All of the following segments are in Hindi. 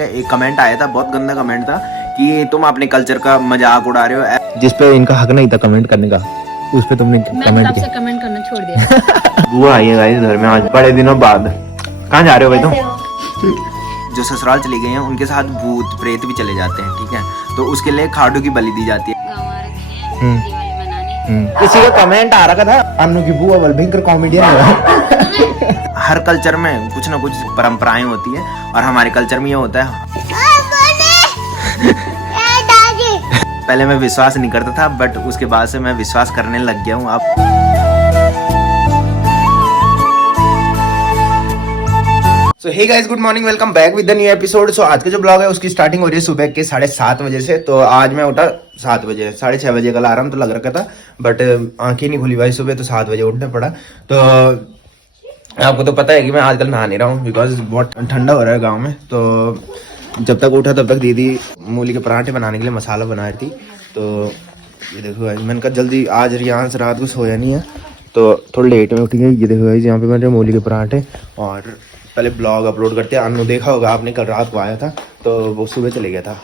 एक कमेंट आया था, बहुत गंदा कमेंट था कि तुम अपने कल्चर का मजाक उड़ा रहे हो, जिसपे इनका हक नहीं था कमेंट करने का, उस पे तुमने कमेंट किया। कमेंट करना छोड़ दिया। बुआ आई है गाइस घर में आज बड़े दिनों बाद। कहाँ जा रहे हो भाई तुम? जो ससुराल चली गई हैं उनके साथ भूत प्रेत भी चले जाते हैं, ठीक है, तो उसके लिए खाडू की बलि दी जाती है। किसी का कमेंट आ रखा था, अन्नू की बुआ भयंकर कॉमेडियन है। हर कल्चर में कुछ ना कुछ परंपराएं होती है और हमारे कल्चर में ये होता है। पहले मैं विश्वास नहीं करता था, बट उसके बाद से मैं विश्वास करने लग गया हूँ अब। So hey guys, good morning, welcome back with the new episode. So आज का जो ब्लॉग है उसकी स्टार्टिंग हो रही है सुबह के 7:30 बजे से। तो आज मैं उठा 7 बजे, 6:30 बजे का अलार्म तो लग रखा था, बट आंखें नहीं खुली भाई सुबह, तो 7 बजे उठना पड़ा। तो आपको तो पता है कि मैं आजकल नहा नहीं रहा हूँ बिकॉज बहुत ठंडा हो रहा है गाँव में। तो जब तक उठा तब तक दीदी मूली के पराठे बनाने के लिए मसाला बना रही थी। तो ये देखो भाई, मैंने कहा जल्दी, आज रियांश रात को सोया नहीं है तो थोड़ा लेट में उठी है। ये देखो भाई, यहाँ पे मैंने मूली के पराठे, और पहले ब्लॉग अपलोड करते हैं। अन्नू देखा होगा आपने, कल रात को आया था तो वो सुबह चले गया था।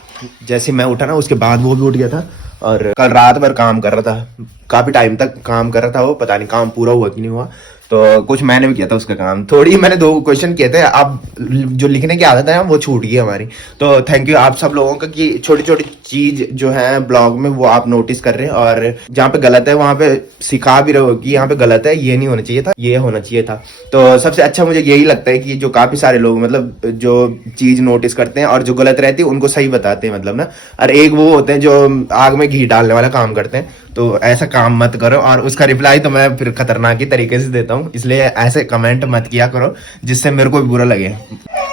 जैसे मैं उठा ना उसके बाद वो भी उठ गया था, और कल रात भर काम कर रहा था, काफ़ी टाइम तक काम कर रहा था वो, पता नहीं काम पूरा हुआ कि नहीं हुआ। तो कुछ मैंने भी किया था उसका काम, थोड़ी मैंने 2 क्वेश्चन किए थे। अब जो लिखने की आदत है ना वो छूट गई हमारी। तो थैंक यू आप सब लोगों का कि छोटी छोटी चीज जो है ब्लॉग में वो आप नोटिस कर रहे हैं, और जहाँ पे गलत है वहाँ पे सिखा भी रहे हो कि यहाँ पे गलत है, ये नहीं होना चाहिए था, ये होना चाहिए था। तो सबसे अच्छा मुझे यही लगता है कि जो काफी सारे लोग मतलब जो चीज नोटिस करते हैं और जो गलत रहती है उनको सही बताते हैं, मतलब ना। और एक वो होते हैं जो आग में घी डालने वाला काम करते हैं, तो ऐसा काम मत करो। और उसका रिप्लाई तो मैं फिर खतरनाक ही तरीके से देता हूँ, इसलिए ऐसे कमेंट मत किया करो जिससे मेरे को भी बुरा लगे।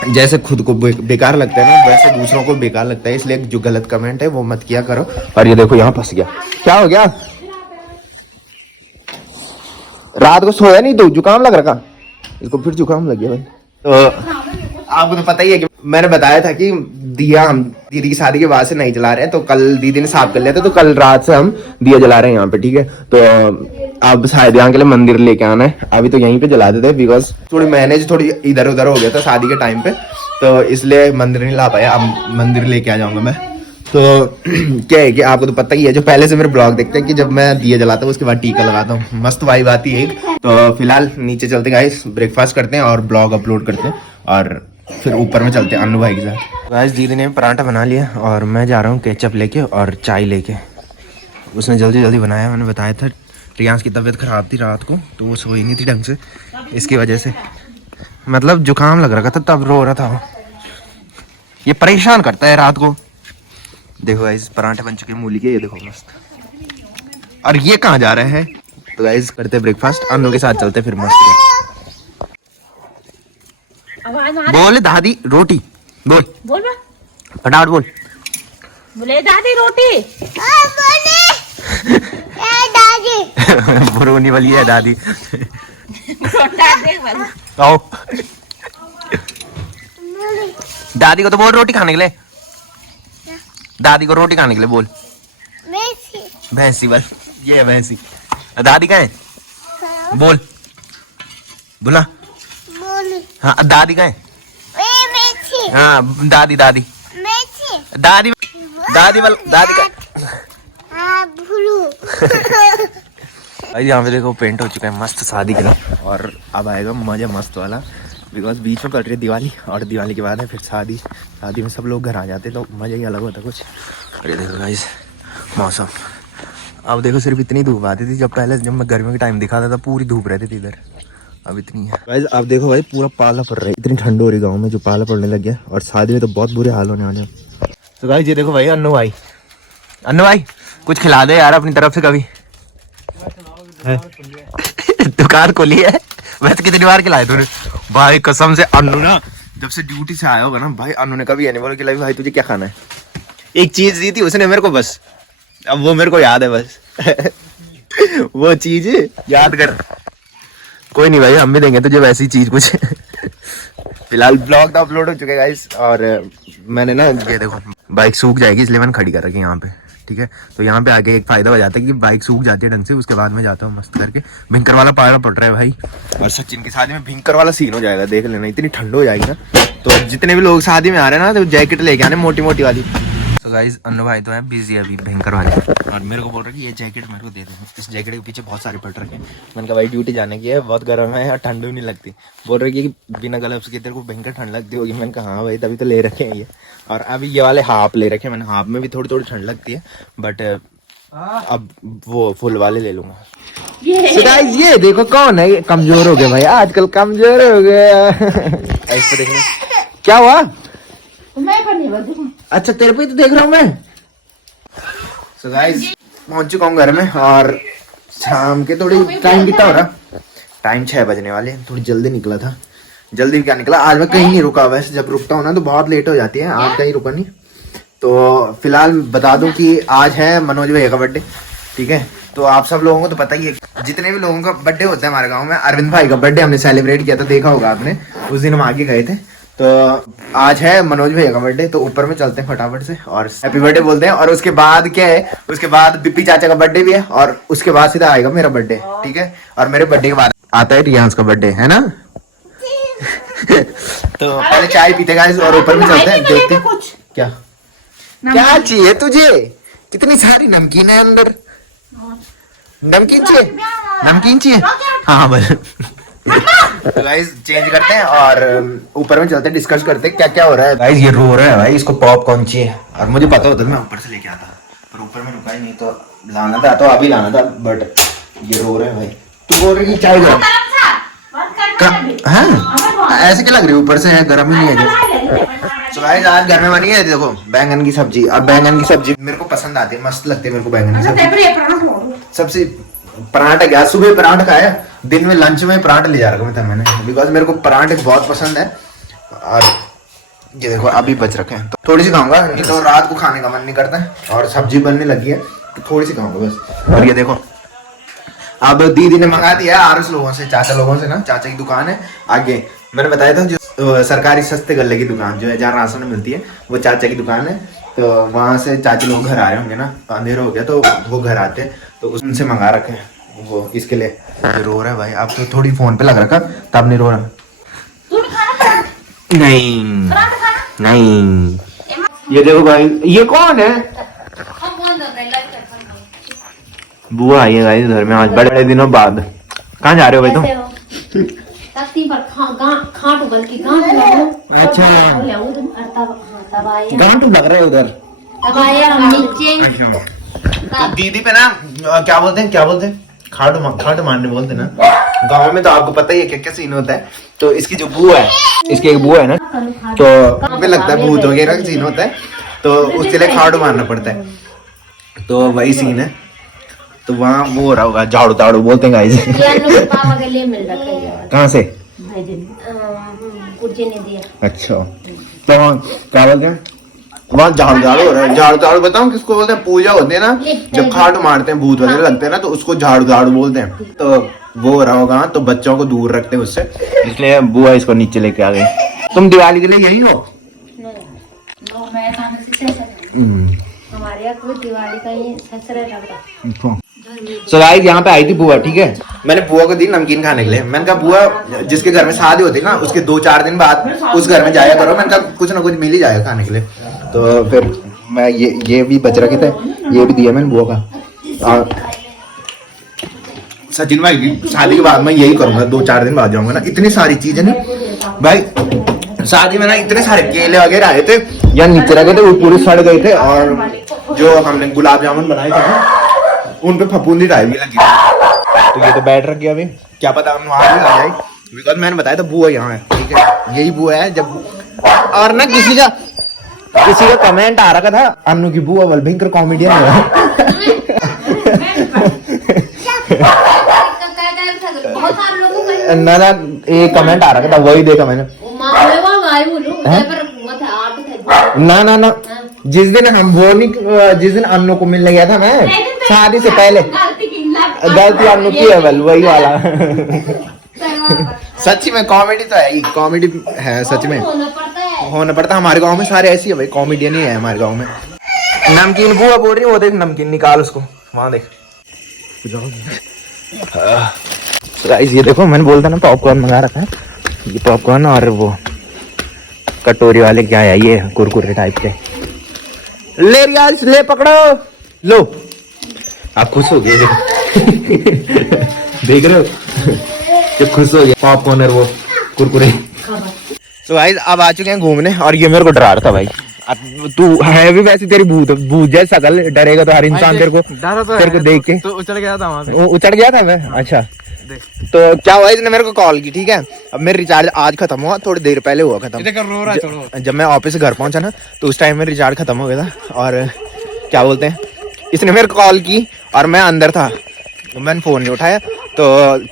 जैसे खुद को बेकार लगता है ना, वैसे दूसरों को बेकार लगता है, इसलिए जो गलत कमेंट है वो मत किया करो। और ये देखो यहाँ फंस गया, क्या हो गया? रात को सोया नहीं तो जुकाम लग रखा, इसको फिर जुकाम लग गया भाई। तो आपको तो पता ही है कि मैंने बताया था कि दिया हम दीदी की शादी के बाद से नहीं जला रहे हैं, तो कल दीदी ने साफ कर लिया था, तो कल रात से हम दिया जला रहे हैं यहाँ पे, ठीक है। तो अब शायद यहाँ के लिए मंदिर लेके आना है, अभी तो यहीं पे जला देते हैं बिकॉज थोड़ी मैनेज थोड़ी इधर उधर हो गया था शादी के टाइम पे, तो इसलिए मंदिर नहीं ला पाया। अब मंदिर लेके आ जाऊंगा मैं। तो क्या है कि आपको तो पता ही है, जो पहले से मेरे ब्लॉग देखते हैं, कि जब मैं दिया जलाता हूँ उसके बाद टीका लगाता हूँ, मस्त वाइब आती है एक। तो फिलहाल नीचे चलते गाइस, ब्रेकफास्ट करते हैं और ब्लॉग अपलोड करते हैं, और फिर ऊपर में चलते हैं अन्नू भाई के साथ। गाइस दीदी ने पराठा बना लिया और मैं जा रहा हूँ केचप लेके और चाय लेके। उसने जल्दी जल्दी बनाया, मैंने बताया था रियांश की तबीयत खराब थी रात को, तो वो सोई नहीं थी ढंग से, इसकी वजह से मतलब जुकाम लग रहा था, तब रो रहा था वो। ये परेशान करता है रात को। देखो गाइस पराठे बन चुके हैं मूली के, ये देखो मस्त। और ये कहाँ जा रहे हैं? तो गाइस करते ब्रेकफास्ट, अन्नू के साथ चलते फिर मस्त। बोले दादी रोटी, बोल बोल फटाफट बोल। बोले दादी रोटी। दादी बुरोनी वाली है दादी। आओ दादी को तो बोल रोटी खाने के लिए, दादी को रोटी खाने के लिए बोल। भैंसी बोल, ये है भैंसी। दादी कहाँ है? बोल बोला। हाँ दादी कहाँ है? हाँ दादी दादी दादी दादी बोल, दादी का। यहाँ पे देखो पेंट हो चुका है मस्त शादी के लिए, और अब आएगा मजा मस्त वाला, बिकॉज बीच में कट रही है दिवाली, और दिवाली के बाद है फिर शादी। शादी में सब लोग घर आ जाते तो मजा ही अलग होता कुछ। और ये देखो गाइस मौसम, अब देखो सिर्फ इतनी धूप आती थी, जब पहले जब मैं गर्मियों के टाइम दिखाता था पूरी धूप रहती थी इधर, अब इतनी है। गाइस अब देखो भाई पूरा पाला पड़ रहा है, इतनी ठंड हो रही गाँव में, जो पाला पड़ने लग गया, और शादी में तो बहुत बुरे हाल होने वाले हैं। तो गाइस ये देखो भाई अन्नू भाई, अन्नू भाई कुछ खिला दे यार अपनी तरफ से कभी। दुकान खोली है, वैसे कितनी बार खिलाए तूने भाई? कसम से अन्नू ना जब से ड्यूटी से आया होगा ना भाई, अन्नू ने कभी नहीं बोला कि भाई तुझे क्या खाना है। एक चीज दी थी उसने मेरे को बस, अब वो मेरे को याद है बस। वो चीज याद कर। कोई नहीं भाई, हम भी देंगे तुझे वैसी चीज कुछ। फिलहाल ब्लॉग तो अपलोड हो चुके गाइस, और मैंने ना ये देखो बाइक सूख जाएगी इसलिए मैंने खड़ी कर रखी यहाँ पे, ठीक है। तो यहाँ पे आके एक फायदा हो जाता है कि बाइक सूख जाती है ढंग से, उसके बाद मैं जाता हूँ मस्त करके। भयंकर वाला पहाड़ पड़ रहा है भाई, और सचिन की शादी में भयंकर वाला सीन हो जाएगा, देख लेना, इतनी ठंड हो जाएगी ना। तो जितने भी लोग शादी में आ रहे हैं ना, तो जैकेट लेके आने मोटी मोटी वाली। तो गाइस अन्नू भाई तो है बिजी अभी भयंकर वाले, और मेरे को बोल रहे कि ये जैकेट मेरे को दे दे। इस जैकेट के पीछे बहुत सारे पट रखे हैं। मैंने कहा भाई ड्यूटी जाने की है, बहुत गर्म है और ठंड भी नहीं लगती। बोल रहे कि बिना ग्लव्स के तेरे को भयंकर ठंड लगती होगी। मैंने कहा हाँ भाई, तभी तो ले रखे हैं ये। और अभी ये वाले हाफ ले रखे हैं मैंने, हाफ में भी थोड़ी थोड़ी ठंड लगती है, बट अब वो फुल वाले ले लूंगा। So guys, ये देखो कौन है, ये कमजोर हो गया भाई, आजकल कमजोर हो गया। इस पे देखना क्या हुआ। अच्छा तेरे पे तो देख रहा हूँ मैं। So guys, पहुंच चुका हूँ घर में, और शाम के थोड़ी टाइम कितना हो रहा, टाइम 6 बजने वाले, थोड़ी जल्दी निकला था। जल्दी क्या निकला, आज मैं कहीं नहीं रुका। वैसे जब रुकता हूँ ना तो बहुत लेट हो जाती है, आज कहीं रुका नहीं। तो फिलहाल बता दूं कि आज है मनोज भैया का बर्थडे, ठीक है। तो आप सब लोगों को तो पता ही है, जितने भी लोगों का बर्थडे होता है हमारे गांव में, अरविंद भाई का बर्थडे हमने सेलिब्रेट किया था, देखा होगा आपने, उस दिन हम आगे गए थे। तो आज है मनोज भैया का बर्थडे, तो ऊपर में चलते हैं फटाफट से और हैप्पी बर्थडे बोलते हैं। और उसके बाद क्या है, उसके बाद बिप्पी चाचा का बर्थडे भी है, और उसके बाद सीधा आएगा मेरा बर्थडे, ठीक है। और मेरे बर्थडे के बाद आता है रियांस का बर्थडे, है ना। तो पहले चाय पीते गाइस, और ऊपर में चलते हैं, देखते हैं क्या क्या चाहिए तुझे। कितनी सारी नमकीन है अंदर, नमकीन चाहिए, नमकीन चाहिए, हाँ बस। तो गाइस चेंज करते हैं और ऊपर में चलते हैं, डिस्कस करते हैं क्या क्या हो रहा है। गाइस ये रो रहा है भाई, इसको पॉपकॉर्न चाहिए, और मुझे पता होता मैं ऊपर से लेके आता, पर ऊपर में रुका ही नहीं, तो लाना था, तो अभी लाना था, बट ये रो रहा है भाई। तू बोल रही चाय गर्म, हाँ ऐसे क्या लग रही है, ऊपर से है गर्म ही नहीं है। तो गाइस आज घर में बनी है देखो बैंगन की सब्जी, और बैंगन की सब्जी मेरे को पसंद आती है, मस्त लगती है मेरे को बैंगन की सब्जी। सबसे पराठा क्या, सुबह पराठा खाया, दिन में लंच में पराठा ले जा रहा था मैंने, बिकॉज मेरे को पराठे बहुत पसंद है। और ये देखो अभी बच रखे हैं, तो थोड़ी सी खाऊंगा, नहीं तो रात को खाने का मन नहीं करता है, और सब्जी बनने लगी है तो थोड़ी सी खाऊंगा बस। और ये देखो अब दीदी ने मंगा दिया आरस लोगों से, चाचा लोगों से ना, चाचा की दुकान है आगे, मैंने बताया था जो सरकारी सस्ते गल्ले की दुकान जो है जहाँ राशन मिलती है, वो चाचा की दुकान है। तो वहां से चाचा लोग घर आ रहे होंगे ना, अंधेरा हो गया तो वो घर आते हैं, तो उनसे मंगा रखे हैं वो, इसके लिए। रो रहा है भाई, अब तो थोड़ी फोन पे लग रखा, तब नहीं रो रहा। नहीं नहीं, ये देखो भाई, ये कौन है, बुआ आई है गाइस घर में आज बड़े दिनों बाद। कहाँ जा रहे हो भाई तुम? अच्छा गांठ लग रहा है उधर। तो दीदी पे ना क्या बोलते हैं, क्या बोलते हैं, खाट मारने बोलते हैं ना गाँव में, तो आपको पता ही है क्या क्या सीन होता है। तो इसकी जो बुआ है, इसकी एक बुआ है ना, तो मुझे लगता है भूत वगैरह का सीन होता है, तो उसके लिए खाट मारना पड़ता है, तो वही सीन है। तो वहाँ वो हो रहा होगा, झाड़ू ताड़ू बोलते हैं गाइस। कहाँ से? अच्छा तो क्या बोलते हैं, वहाँ झाड़ू झाड़ू हो रहा है। झाड़ू झाड़ू बताऊँ किसको बोलते हैं? पूजा होती है ना, जब खाट मारते हैं, भूत वगैरह लगते हैं ना, तो उसको झाड़ू झाड़ू बोलते हैं। तो वो हो रहा होगा, तो बच्चों को दूर रखते हैं उससे, इसलिए बुआ इसको नीचे लेके आ गई। तुम दिवाली के लिए यही हो? हमारे यहाँ कोई दिवाली का ही ससुर है। सो गाइस यहाँ पे आई थी बुआ, ठीक है। मैंने बुआ को दी नमकीन खाने के लिए। मैंने कहा बुआ जिसके घर में शादी होती है ना, उसके 2-4 दिन बाद उस घर में जाया करो। मैंने कहा कुछ ना कुछ मिल ही जाएगा खाने के लिए। तो फिर मैं ये भी बच रखे थे, ये भी दिया मैंने बुआ का। सचिन भाई की शादी के बाद मैं यही करूंगा, 2-4 दिन बाद जाऊंगा ना। इतनी सारी चीजें ना भाई, शादी में ना इतने सारे केले वगैरह आए थे या नीचे रखे थे, वो पूरे सड़ गए थे। और जो हमने गुलाब जामुन बनाए थे ना, उन पे फफूंदी टाइप भी लगी। तो ये तो बैठ रख गया, अभी क्या पता हम वहां भी आ जाए, बिकॉज मैंने बताया था बुआ यहाँ है, ठीक है, यही बुआ है। जब और ना किसी का कमेंट आ रखा था, अन्नू की बुआ वाल भयंकर कॉमेडियन है। ना एक कमेंट आ रखा था, वही देखा मैंने। ना जिस दिन हम वो नहीं, जिस दिन अन्नू को मिलने गया था मैं शादी से पहले, गलती अन्नू की है, वही वाला। सच्ची में कॉमेडी तो है ही, कॉमेडी है सच में, होना पड़ता है। हमारे गांव में सारे ऐसे ही है भाई, कॉमेडियन ही है हमारे गांव में। नमकीन बुआ बोल रही है, वो देख नमकीन निकाल उसको, वहां देख। So guys, ये देखो मैंने बोलता ना पॉपकॉर्न मंगा रखा है, ये पॉपकॉर्न और वो कटोरी वाले क्या है ये कुरकुरे टाइप के। ले रियाज ले पकड़ो, लो आप खुश हो गए देख रहे हो तो खुश हो गया पॉपकॉर्न और वो कुरकुरे। तो गाइस अब आ चुके हैं घूमने और ये मेरे को डरा रहा था भाई। अब तू है भी वैसे तेरी भूत जैसा शकल, डरेगा तो हर इंसान तेरे को देख के। तो उछल गया था वहां से, वो उचड़ गया था मैं। अच्छा तो क्या हुआ, इसने मेरे को कॉल की, ठीक है। अब मेरा रिचार्ज आज खत्म हुआ, थोड़ी देर पहले हुआ खत्म। जब मैं ऑफिस से घर पहुंचा ना तो उस टाइम में रिचार्ज खत्म हो गया था। और क्या बोलते हैं, इसने मेरे को कॉल की और मैं अंदर था तो मैंने फोन नहीं उठाया। तो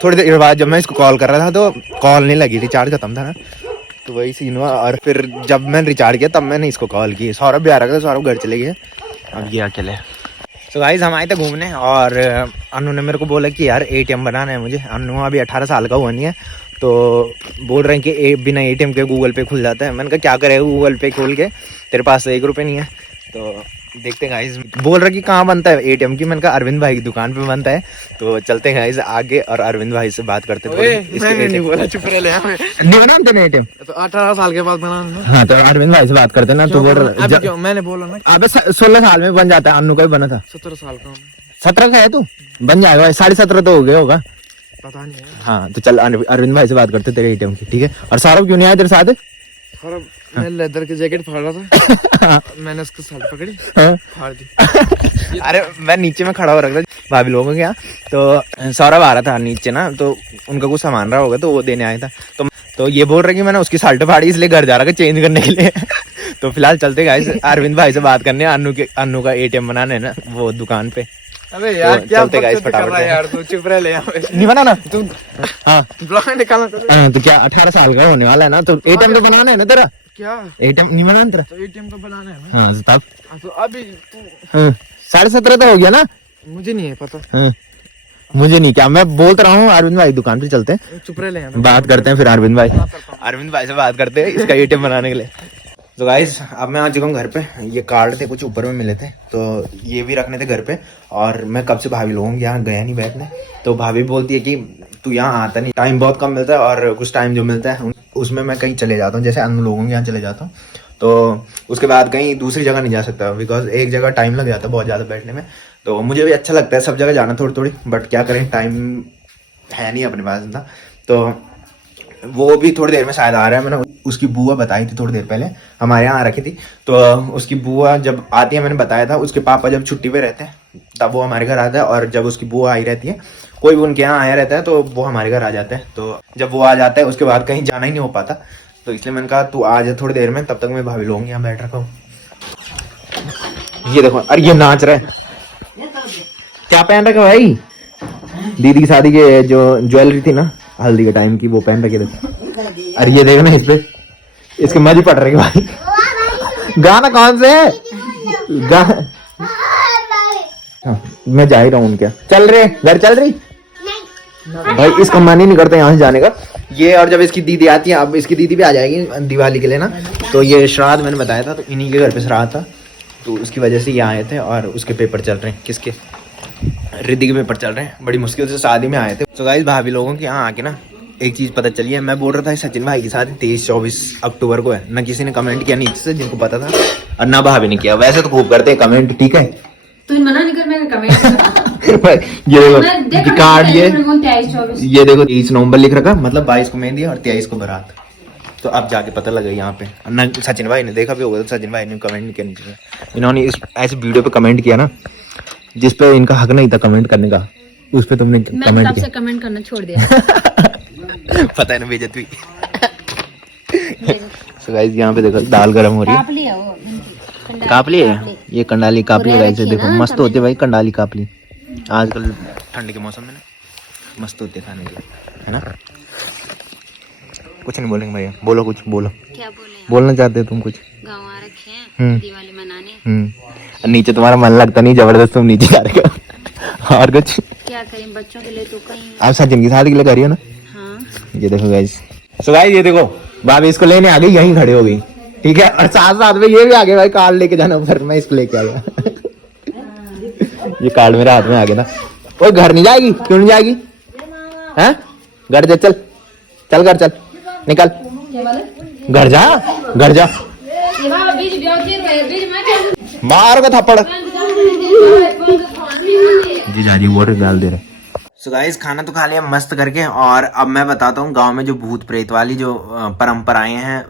थोड़ी देर बाद जब मैं इसको कॉल कर रहा था तो कॉल नहीं लगी, रिचार्ज खत्म था ना, तो वही सीन हुआ। और फिर जब मैंने रिचार्ज किया तब मैंने इसको कॉल की। सौरभ भी आ रहा था, सौरभ घर चले गए, अब ये अकेले। तो गाइस हम आए थे घूमने और अनु ने मेरे को बोला कि यार एटीएम बनाना है मुझे। अनु अभी 18 साल का हुआ नहीं है, तो बोल रहे हैं कि बिना एटीएम के गूगल पे खुल जाता है। मैंने कहा क्या करेगा गूगल पे खोल के, तेरे पास तो 1 रुपये नहीं है। तो देखते हैं गाइस, बोल रहा कि कहाँ बनता है एटीएम की। मैंने कहा अरविंद भाई की दुकान पे बनता है। तो चलते हैं गाइस आगे और अरविंद भाई से बात करते हैं। मैंने नहीं बोला, चुप रह ले। नहीं बनाते ना एटीएम, तो 18 साल के बाद बनाना। हाँ तो अरविंद भाई से बात करते हैं ना। तो अभी क्यों मैंने बोला ना, अबे 16 साल में बन जाता है, अनु का भी बना था। 17 साल का हूँ। 17 का है तू, बन जाएगा। 17.5 तो हो गया होगा, पता नहीं है। हाँ तो चल अरविंद भाई से बात करते तेरे एटीएम की, ठीक है। और सौरभ क्यों नहीं आया तेरे साथ? और मैं लेदर की जैकेट फाड़ रहा था मैंने उसको शर्ट पकड़ी, फाड़ दी। अरे मैं नीचे में खड़ा हो रखा था भाभी लोगों के यहाँ, तो सौरभ आ रहा था नीचे ना, तो उनका कुछ सामान रहा होगा तो वो देने आया था। तो ये बोल रहा कि मैंने उसकी शर्ट फाड़ी इसलिए घर जा रहा था चेंज करने के लिए। तो फिलहाल चलते गाइस अरविंद भाई से बात करने, अनु का एटीएम बनाने है ना वो दुकान पे। अबे यार तो क्या चलते गाइस कर रहा है यार, तू चुप रह ले यहाँ पे। नहीं बनाना तू, हाँ ब्लॉग निकालना तो क्या 18 साल का होने वाला है ना, तो एटीएम तो बनाना है ना तेरा। क्या एटीएम नहीं बनाना तेरा? तो एटीएम तो बनाना है ना। हाँ तब तो अभी तू 17.5 तो हो गया ना। मुझे नहीं है पता। हाँ मुझे नहीं, क्या मैं बोलता रहा हूँ। अरविंद भाई दुकान पे चलते हैं, चुप रह ले यहाँ पे। बात करते हैं फिर अरविंद भाई से बात करते हैं इसका एटीएम बनाने के लिए। तो गाइस अब मैं आ चुका हूँ घर पे। ये कार्ड थे कुछ ऊपर में मिले थे, तो ये भी रखने थे घर पे। और मैं कब से भाभी लोगों के यहाँ गया नहीं बैठने, तो भाभी बोलती है कि तू यहाँ आता नहीं, टाइम बहुत कम मिलता है और कुछ टाइम जो मिलता है उसमें मैं कहीं चले जाता हूँ, जैसे अन्य लोगों के यहाँ चले जाता हूँ। तो उसके बाद कहीं दूसरी जगह नहीं जा सकता, बिकॉज एक जगह टाइम लग जाता है बहुत ज़्यादा बैठने में। तो मुझे भी अच्छा लगता है सब जगह जाना थोड़ी थोड़ी, बट क्या करें टाइम है नहीं अपने पास इतना। तो वो भी थोड़ी देर में शायद आ रहा है। मैंने उसकी बुआ बताई थी थोड़ी देर पहले, हमारे यहाँ आ रखी थी। तो उसकी बुआ जब आती है, मैंने बताया था, उसके पापा जब छुट्टी पे रहते हैं तब वो हमारे घर आता है, और जब उसकी बुआ आई रहती है, कोई भी उनके यहाँ आया रहता है तो वो हमारे घर आ जाता है। तो जब वो आ जाता है उसके बाद कहीं जाना ही नहीं हो पाता, तो इसलिए मैंने कहा तू आ जा थोड़ी देर में, तब तक मैं भाभी लोग यहाँ बैठ रखा हूँ। ये देखो, अरे ये नाच रहा है, क्या पहन रखा भाई? दीदी की शादी के जो ज्वेलरी थी ना हल्दी के टाइम की, वो पहन रखे थे। अरे ये देखो ना, इस पे इसके मजे पड़ रहे भाई। गाना कौन से है? हाँ, मैं जा ही रहा हूँ उनके। चल रहे घर चल रही भाई, इसका मन ही नहीं करता यहाँ से जाने का। ये और जब इसकी दीदी आती है, अब इसकी दीदी भी आ जाएगी दिवाली के लिए ना, तो ये श्राद्ध मैंने बताया था, तो इन्हीं के घर पे श्राद्ध था, तो उसकी वजह से ये आए थे। और उसके पेपर चल रहे हैं, किसके? रिद्धि के पेपर चल रहे हैं, बड़ी मुश्किल से शादी में आए थे। तो गाइस भाभी लोगों के यहाँ आके ना एक चीज पता चली है। मैं बोल रहा था सचिन भाई की शादी 23-24 अक्टूबर को है, ना किसी ने कमेंट किया नीचे से जिनको पता था, और ना भाभी ने किया। वैसे तो खूब करते हैं कमेंट, ठीक है, तू मना नहीं कर, मैं कमेंट ये देखो कार्ड, ये देखो 23 नवंबर लिख रखा, मतलब 22 को मेहंदी और 23 को बारात। तो अब जाके पता लगा यहाँ पे, ना सचिन भाई ने देखा भी होगा, तो सचिन भाई ने कमेंट नहीं किया नीचे। इन्होंने इस ऐसे वीडियो पे कमेंट किया ना जिसपे इनका हक नहीं था कमेंट करने का, उस पे तुमने कमेंट किया। कमेंट करना छोड़ दिया। पता है ना बेइज्जत हुई। So guys यहाँ पे देखो दाल गरम हो रही है। कापली है, ये कंडाली कापली है गाइस, देखो मस्त होती है भाई कंडाली कापली। आजकल ठंड के मौसम में ना मस्त होती है खाने के लिए, है ना। कुछ नहीं बोलेंगे भैया, बोलो कुछ, बोलो क्या बोले? बोलना चाहते हो तुम कुछ? गाँव आ रखे हैं दिवाली मनाने। नीचे तुम्हारा मन लगता नहीं, जबरदस्त तुम नीचे जा रहे हो। और कुछ क्या करें, बच्चों के लिए तो कहीं। आप सचिन की शादी के लिए करिए ना। हाँ ये देखो गाइस, सो गाइस ये देखो भाभी इसको लेने आ गई, यहीं खड़े हो गई ठीक है, और साथ साथ में ये भी आगे भाई कार्ड लेके जाना, फिर मैं इसको लेके आया। ये कार्ड मेरे हाथ में आ गया ना। ओए घर नहीं जाएगी? क्यों नहीं जाएगी? हैं? घर जा, चल चल घर चल, निकल घर जा, घर जा, मार का थप्पड़। जी जाजी वोट डाल दे रहे। सो गाइस खाना तो खा लिया मस्त करके, और अब मैं बताता हूँ गांव में जो भूत प्रेत वाली जो परंपराएं हैं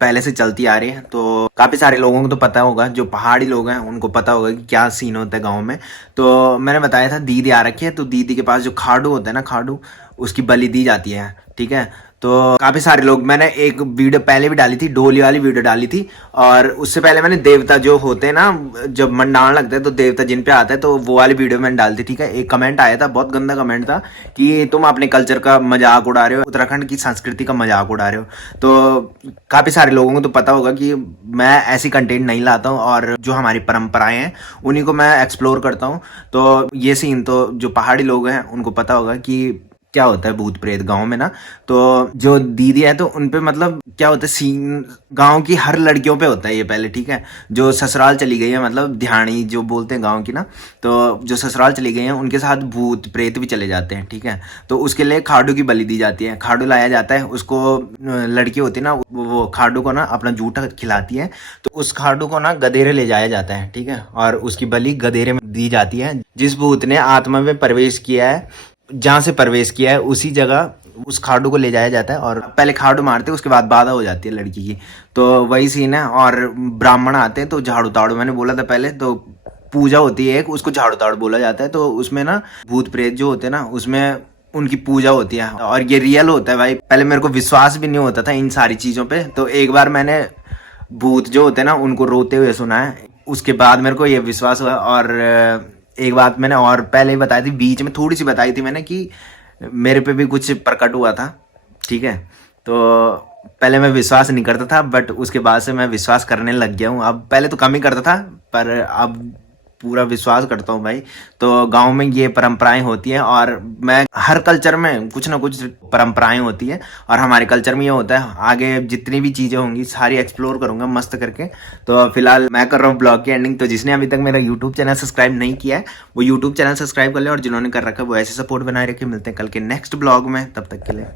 पहले से चलती आ रही है। तो काफी सारे लोगों को तो पता होगा, जो पहाड़ी लोग हैं उनको पता होगा कि क्या सीन होता है गांव में। तो मैंने बताया था दीदी आ रखी है, तो दीदी के पास जो खाडू होता है ना, खाडू, उसकी बलि दी जाती है। ठीक है, तो काफी सारे लोग, मैंने एक वीडियो पहले भी डाली थी, डोली वाली वीडियो डाली थी, और उससे पहले मैंने देवता जो होते हैं ना, जब मंडाण लगता है तो देवता जिन पे आता है, तो वो वाली वीडियो मैंने डाली थी। ठीक है, एक कमेंट आया था, बहुत गंदा कमेंट था कि तुम अपने कल्चर का मजाक उड़ा रहे हो, उत्तराखंड की संस्कृति का मजाक उड़ा रहे हो। तो काफी सारे लोगों को तो पता होगा कि मैं ऐसी कंटेंट नहीं लाता हूँ, और जो हमारी परंपराएं हैं उन्हीं को मैं एक्सप्लोर करता हूँ। तो ये सीन तो जो पहाड़ी लोग हैं उनको पता होगा कि क्या होता है भूत प्रेत गांव में ना। तो जो दीदी है तो उनपे मतलब क्या होता है सीन, गांव की हर लड़कियों पे होता है ये पहले। ठीक है, जो ससुराल चली गई है, मतलब ध्यानी जो बोलते हैं गांव की ना, तो जो ससुराल चली गई है उनके साथ भूत प्रेत भी चले जाते हैं। ठीक है, तो उसके लिए खाडू की बलि दी जाती है, खाडू लाया जाता है, उसको लड़की होती है ना, वो खाडू को ना अपना जूठा खिलाती है, तो उस खाडू को ना गधेरे ले जाया जाता है। ठीक है, और उसकी बलि गधेरे में दी जाती है। जिस भूत ने आत्मा में प्रवेश किया है, जहां से प्रवेश किया है, उसी जगह उस खाडू को ले जाया जाता है, और पहले खाडू मारते हैं, उसके बाद बाधा हो जाती है लड़की की। तो वही सीन है, और ब्राह्मण आते हैं तो झाड़ू ताड़ू, मैंने बोला था पहले, तो पूजा होती है एक, उसको झाड़ू ताड़ू बोला जाता है। तो उसमें ना भूत प्रेत जो होते हैं ना, उसमें उनकी पूजा होती है, और ये रियल होता है भाई। पहले मेरे को विश्वास भी नहीं होता था इन सारी चीजों पे, तो एक बार मैंने भूत जो होते हैं ना उनको रोते हुए सुना है, उसके बाद मेरे को ये विश्वास हुआ। और एक बात मैंने और पहले ही बताई थी, बीच में थोड़ी सी बताई थी मैंने, कि मेरे पे भी कुछ प्रकट हुआ था। ठीक है, तो पहले मैं विश्वास नहीं करता था, बट उसके बाद से मैं विश्वास करने लग गया हूँ। अब पहले तो कम ही करता था, पर अब पूरा विश्वास करता हूँ भाई। तो गांव में ये परंपराएं होती हैं, और मैं हर कल्चर में कुछ ना कुछ परंपराएं होती है, और हमारे कल्चर में ये होता है। आगे जितनी भी चीजें होंगी सारी एक्सप्लोर करूंगा मस्त करके। तो फिलहाल मैं कर रहा हूँ ब्लॉग की एंडिंग। तो जिसने अभी तक मेरा यूट्यूब चैनल सब्सक्राइब नहीं किया है वो यूट्यूब चैनल सब्सक्राइब कर ले, और जिन्होंने कर रखा है वो ऐसे सपोर्ट बनाए रखे। मिलते हैं कल के नेक्स्ट ब्लॉग में, तब तक के लिए।